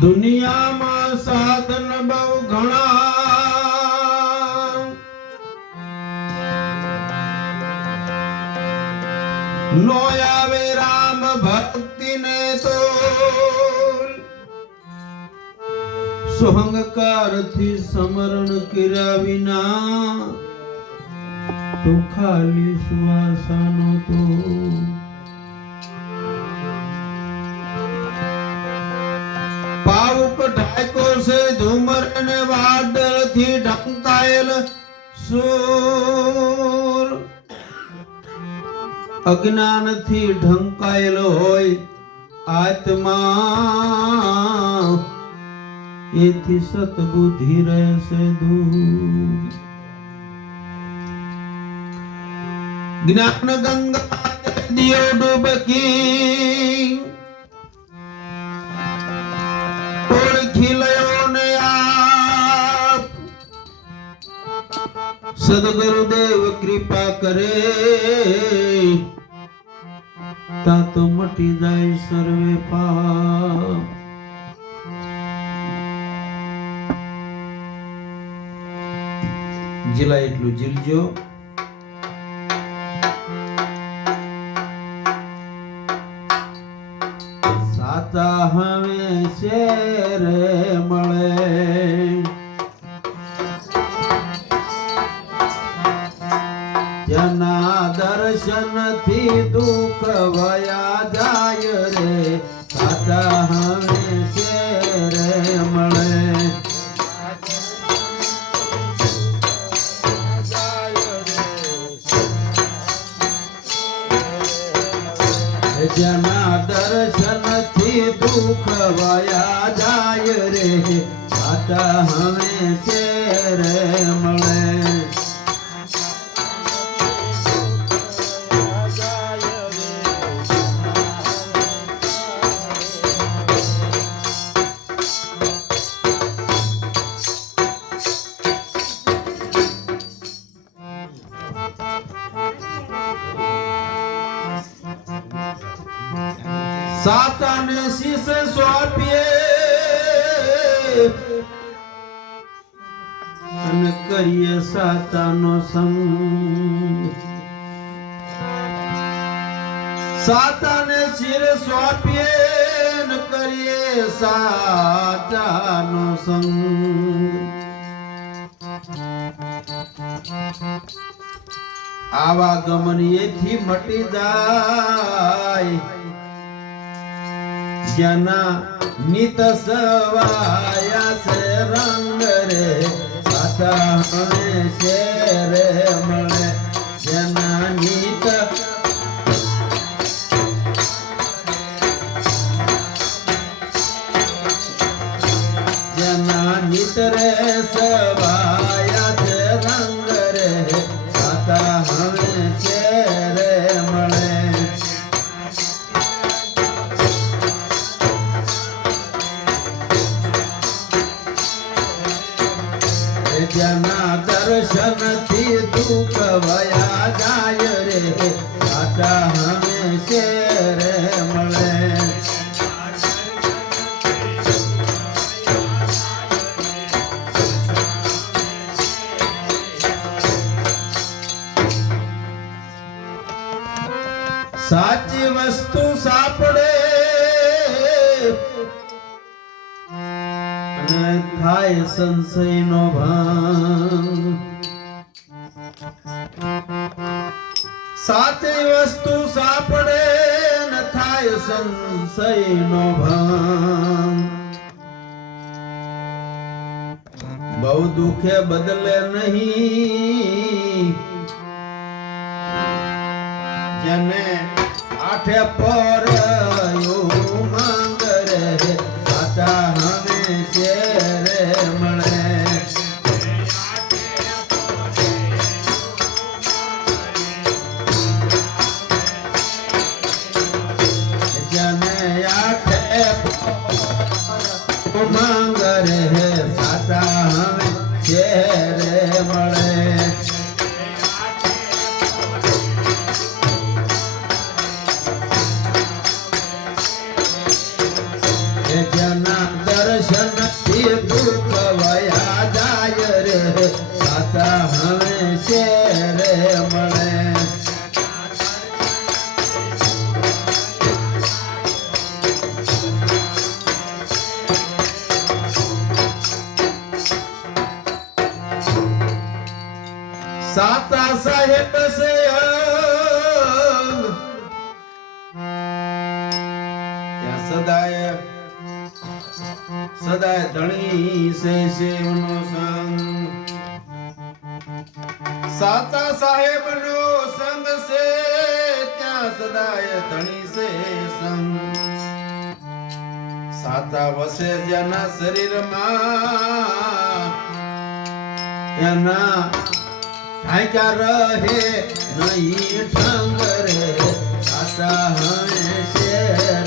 દુનિયામાં સાધન બહુ ઘણા. નો આવે રામ ભક્તિ ને તો સુહંકારથી સમરણ કર્યા વિના તું ખાલી સુવાસાનો તો ઢંકાયેલ સુર અજ્ઞાનથી ઢંકાયેલ હોય આત્મા, એથી સતબુદ્ધિ રહેશે દૂર. જ્ઞાન ગંગા દિયો ડૂબકી સદગુરુદેવ કૃપા કરે. તા તો મટી જાય સર્વે પાપ. જીલા એટલું જીલજો. સાતા હવે શેર મળે આવા ગમન એથી મટી જાય. જ્યાના નિત સવાયા છે રંગ રે પાછા હવે રે મળે. જેના દર્શનથી દુઃખ વયા જાય રે. સાચા હમે શેર થાય સંશયનો ભાંગ સાચી વસ્તુ સાપડે ન થાય સંશયનો ભાન. બહુ દુખે બદલે નહીં. જેને આઠે પર સાચા વસે જેના શરીરમાં એના ઢાંક્યા રહે નહીં ઠંગ રે સાતા હણે શેર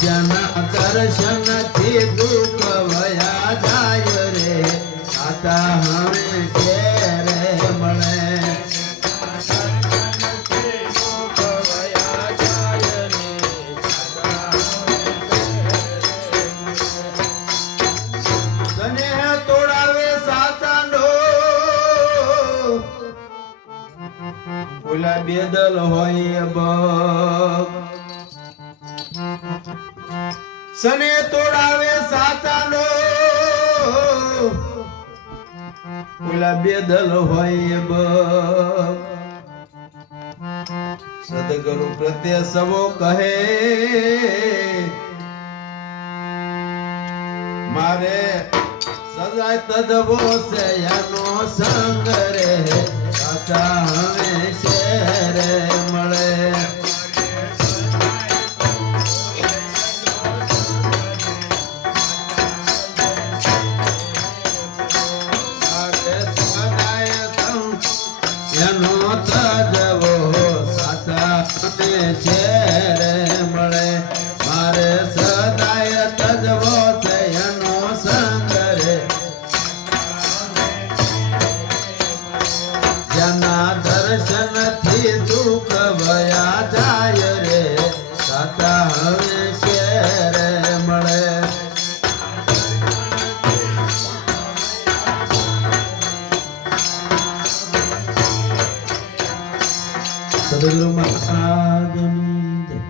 એ જના દર્શનથી દુઃખ વયા જાય રે સાચા હમે છે રે મળે તને તોડાવે સાચાનો ઓલા બેદલ હોય બગ સને તોડાવે સાચાનો. ઓલા બેદલ હોય બ. સદગુરુ પ્રત્યે સવો કહે, મારે સદાય તદવો છે એનો સંગ રે, સાચા હવે શેર જાય રે, સાચા હવે શેર મળે. સદગુરુ મહારાજની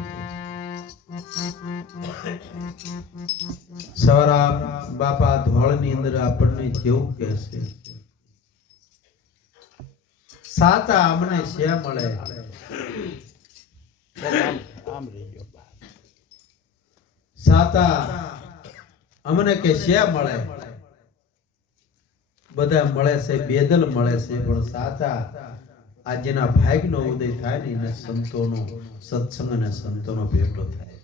સવારા બાપા ધોળની અંદર આપણને કેવું કહેશે? સાતા અમને છે મળે. સાચા અમને કે શે મળે? બધા મળે છે, બેદલ મળે છે, પણ સાચા આ જેના ભાગ્યનો ઉદય થાય ને એને સંતોનો, સત્સંગ અને સંતોનો ભેટો થાય.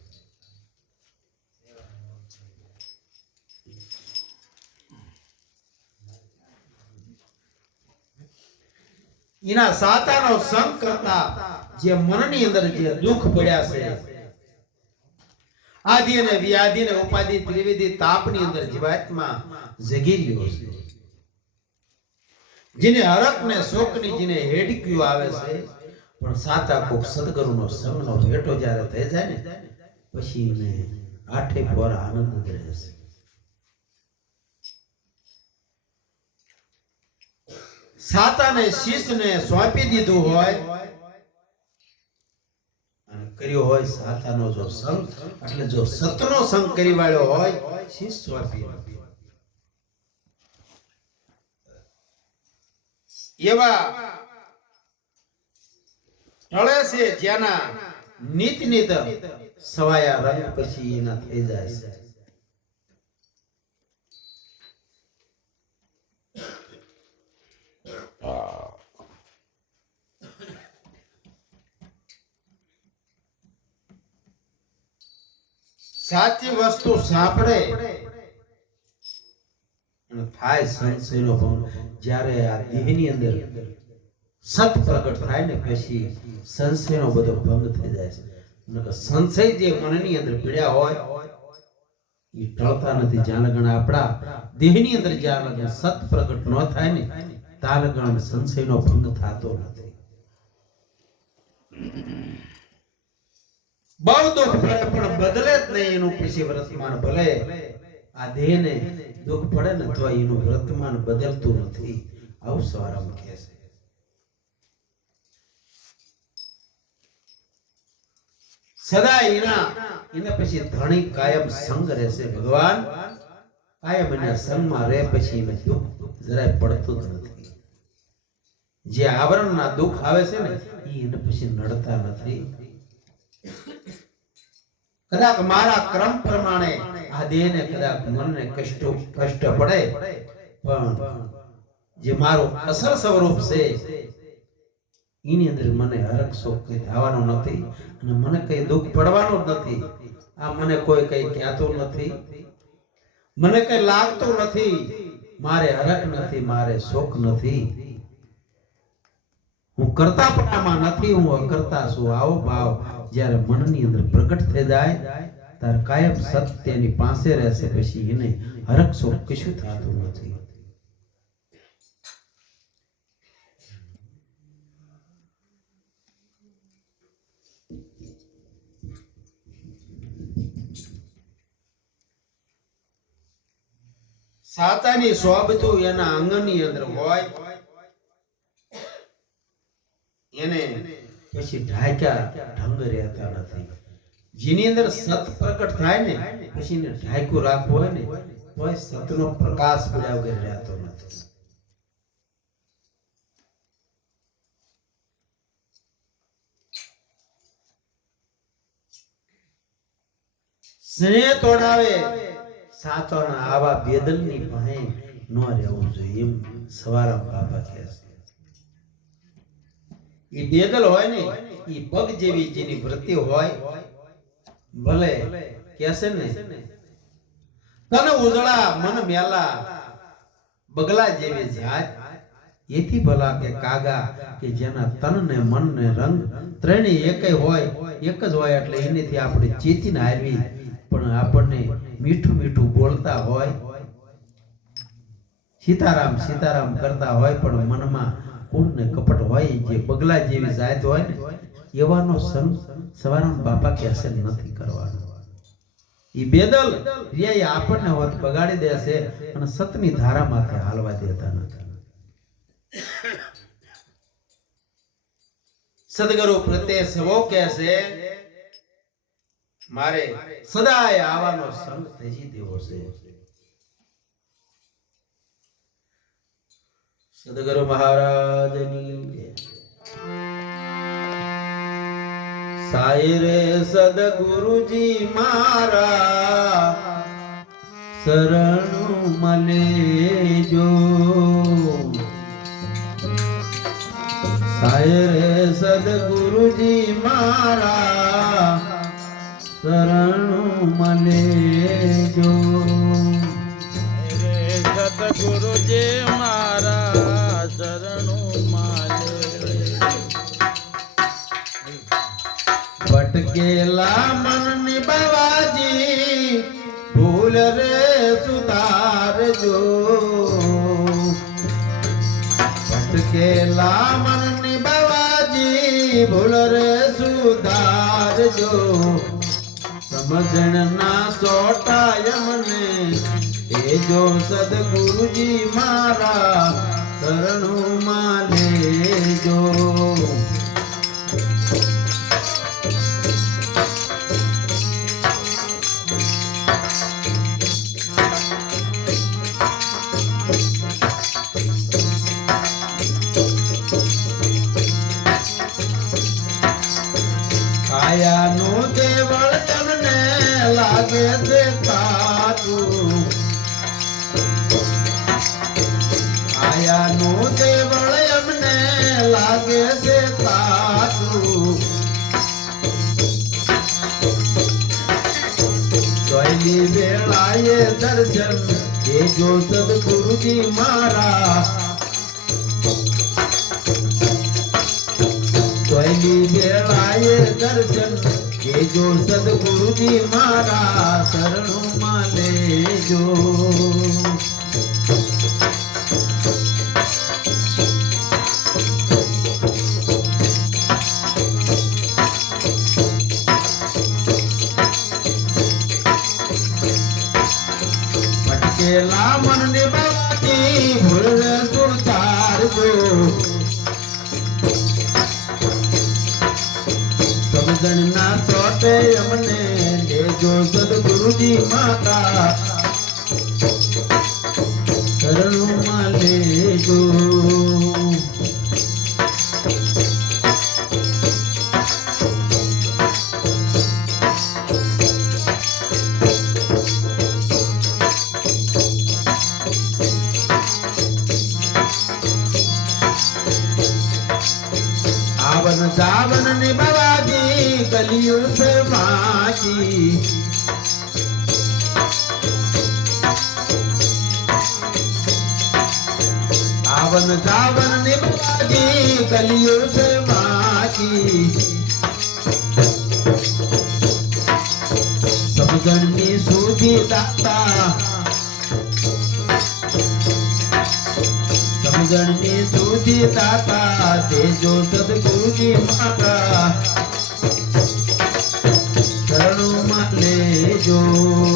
એના સાતાનો સંગ કરતા જે મનની અંદર જે દુઃખ પડ્યા છે. આદિ અને વ્યાધિ અને ઉપાધિ ત્રિવિધિ તાપની અંદર જીવાત્મા જગી રહ્યો છે. જેને હરક ને શોકની જેને હેડક્યું આવે છે, પણ સાતા કોક સદગુરુનો સંગનો ભેટો જ્યારે થઈ જાય ને, પછી એને આઠે પર આનંદ રહે છે. સાતાને, શીશને સોંપી દીધું હોય કર્યો હોય સાતાનો જો સંગ એટલે જો સતનો સંગ કરી વાળ્યો હોય, શીશ સોંપી એવા ટળે છે જેના નીત નીત સવાયા રંગ પછી એના થઈ જાય છે. સાચી વસ્તુ સાંભળે થાય સંશયનો ભંગ. જ્યારે આ દેહની અંદર સત પ્રગટ થાય ને પછી સંશયનો બધો ભંગ થઈ જાય છે. સંશય જે મનની અંદર પીડ્યા હોય, એ ટળતા નથી. જ્યાં લગન આપણા દેહની અંદર જ્યાં લગણ સત પ્રગટ ન થાય ને ત્યાં લગન સંશયનો ભંગ થતો નથી. બહુ દુઃખ પડે પણ બદલે જ નહીં એનું પછી વર્તમાન ભલે. આ દેહને દુઃખ પડે ને તો એનું વર્તમાન બદલતું નથી. આવું સવારામ કહે છે. સદા એના એને પછી ધણી કાયમ સંગ રહેશે ભગવાન. કાયમ એના સંગમાં રહે પછી એને દુઃખ જરાય પડતું જ નથી. જે આવરણના દુઃખ આવે છે ને, એ એને પછી નડતા નથી. કદાચ મારા ક્રમ પ્રમાણે આ દેહને કદાચ મનને કષ્ટ કષ્ટ પડે, પણ જે મારું અસર સ્વરૂપ છે, એની અંદર મને હરક શોખ કઈ થવાનો નથી અને મને કઈ દુઃખ પડવાનું નથી. આ મને કોઈ કઈ કહેતું નથી. મને કઈ લાગતું નથી. મારે હરક નથી, મારે શોખ નથી. હું કરતાપણામાં નથી, હું અકર્તા છું. આવો ભાવ, જ્યારે મનની અંદર પ્રગટ થઈ જાય, ત્યારે કાયમ સત્યની પાસે રહેશે, પછી એને હરક કશું થતું નથી. સાતાની સ્વાબતું એના અંગની અંદર હોય એને પછી ઢાંક્યા ઢંગ રહેતા નથી. જેની અંદર સત પ્રગટ થાય ને પછી એને ઢાંકું રાખવું હોય ને તોય સતનો પ્રકાશ પડ્યા વગર રહેતો નથી. સ્નેહ તોડાવે સાચોના આવા બેદલની પાસે ન રહેવું જોઈએ એમ સવારા બાપા કહે છે. એ બેદલ હોય ને એ પગ જેવી જેની વૃત્તિ હોય, ભલે કેસે ને, તને ઉજળા મન મેલા બગલા જેવી જાત, એથી ભલા કે કાગા કે જેના તન ને મન ને રંગ ત્રણેય એકય હોય, એક જ હોય એટલે એનેથી આપણે ચેતીને હારવી. પણ આપણને મીઠું મીઠું બોલતા હોય, સીતારામ સીતારામ કરતા હોય પણ મનમાં કુળ ને કપટ હોય, જે બગલા જેવી જાત હોય ને, એવાનો સંગ સવારામ બાપા કહેશે, નથી કરવાનો. એ બેદલ એ આપણને હોત બગાડી દેશે અને સતની ધારામાંથી હાલવા દેતા નથી સદગુરુ પ્રત્યે સવો કહેશે, મારે સદાય આવાનો સંગ ત્યજી દેવો છે સદગુરુ મહારાજની સાઈ રે સદગુરુજી મારા શરણું મલેજો સાઈ રે સદગુરુજી મારા શરણું મલેજો જો સતગુરુજી ભટકેલા મનની બાવાજી ભૂલ રે સુધારજો ભટકેલા મનની બાવાજી ભૂલ રે સુધારજો સમજણ ના સોટાય મને એ જો સદગુરુજી મારા શરણું માં લેજો પહેલી વેળાએ દર્શન. કેજો સદગુરુજી મારા શરણુમાં લેજો. સદગુરુજી આવન જાવન ને બાવાજી કલિયુગ સે માજી સમજણની સુધી દાતા. સમજણની સુધી દાતા તેજો સદગુરુજી માતા. શરણોમાં લેજો. ભટકેલા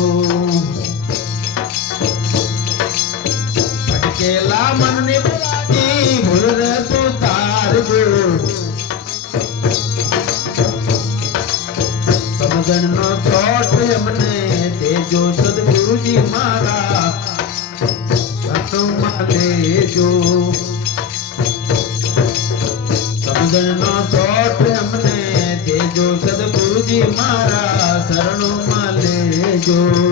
લેજો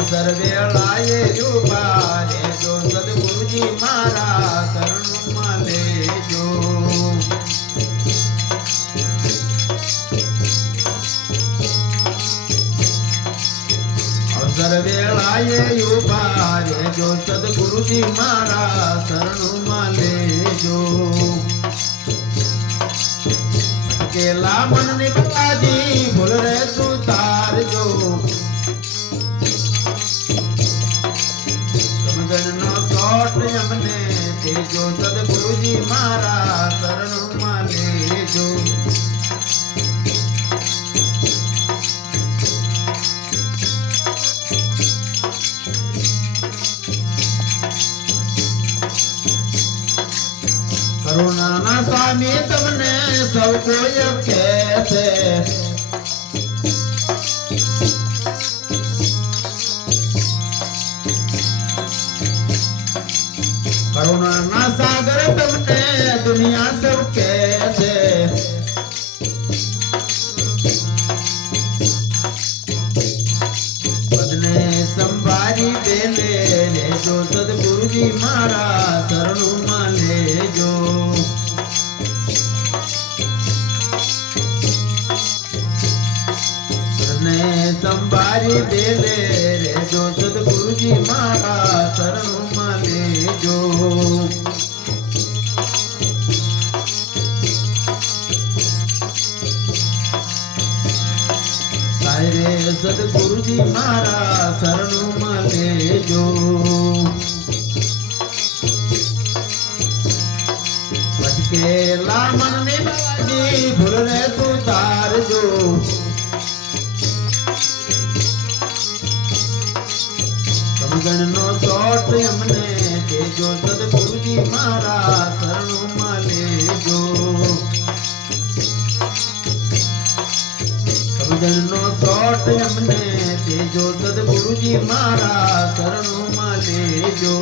અવસર વેળાએ યુવા લેજો સદગુરુજી મારા શરણમાં લેજો. અવસર વેળાએ યુવા લેજો સદગુરુજી મારા શરણમાં બાજી ભૂલ રે તેજો સદગુરુજી મારા શરણમાં લેજો. કરુણાના સ્વામી તમને સૌ કોઈ કહે છે. પદને સંભાળી બેલે લેજો સદગુરુજી મારા શરણમાં લેજો. સાયરે સદગુરુજી મારા શરણમાં લેજો. ભટકેલા મનને બાજી ભૂલ રે સુતારજો સમજણનો ચોટ અમને તેજો સદગુરુજી મારા શરણોમાં લેજો. સમજણનો ચોટ અમને તેજો સદગુરુજી મારા શરણોમાં લેજો.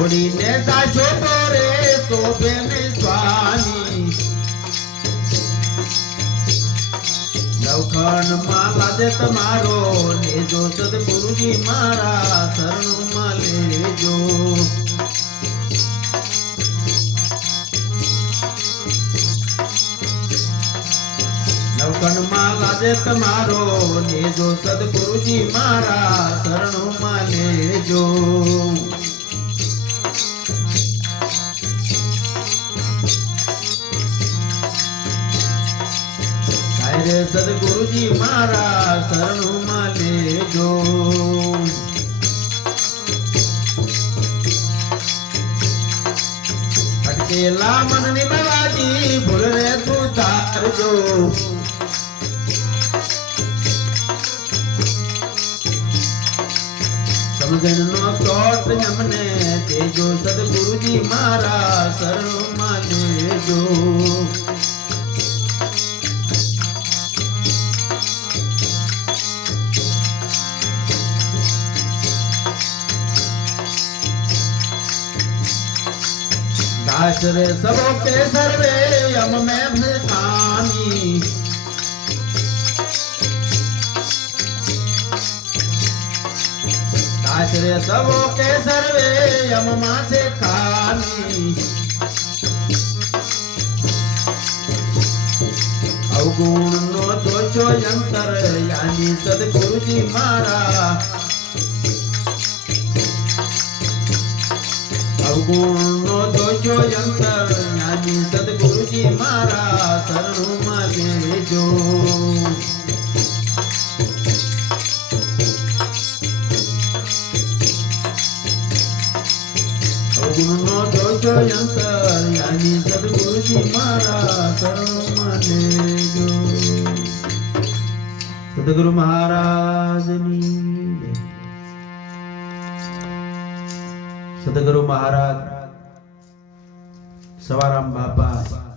છોડીને જાજો તો રે શોભે ને સ્વામી. નવખંડમાં લાદે તમારો લેજો સદગુરુજી મારા શરણમાં લેજો. નવખંડ લાજે તમારો લેજો સદગુરુજી મારા શરણમાં લેજો. સદગુરુજી મારા શરણમાં લેજો. અટકેલા મનની બાબાજી ભૂલ રે તું તારજો સમજણનો સોટ અમને તેજો સદગુરુજી મારા શરણમાં લેજો. दास रे सबो के सर्वे यम में भिखानी दास रे सबो के सर्वे यम मां से खानी અવગુણ નો દોષો યંતર યાની સદગુરુજી મારા અવગુણનો દોષો યંતર. જ્ઞાની સદગુરુજી મારા શરણમાં લેજો અવગુણનો દોષો યંતર. જ્ઞાની સદગુરુજી મારા શરણમાં બેજો સદગુરુ મહારાજની સદગુરુ મહારાજ સવારામ બાપા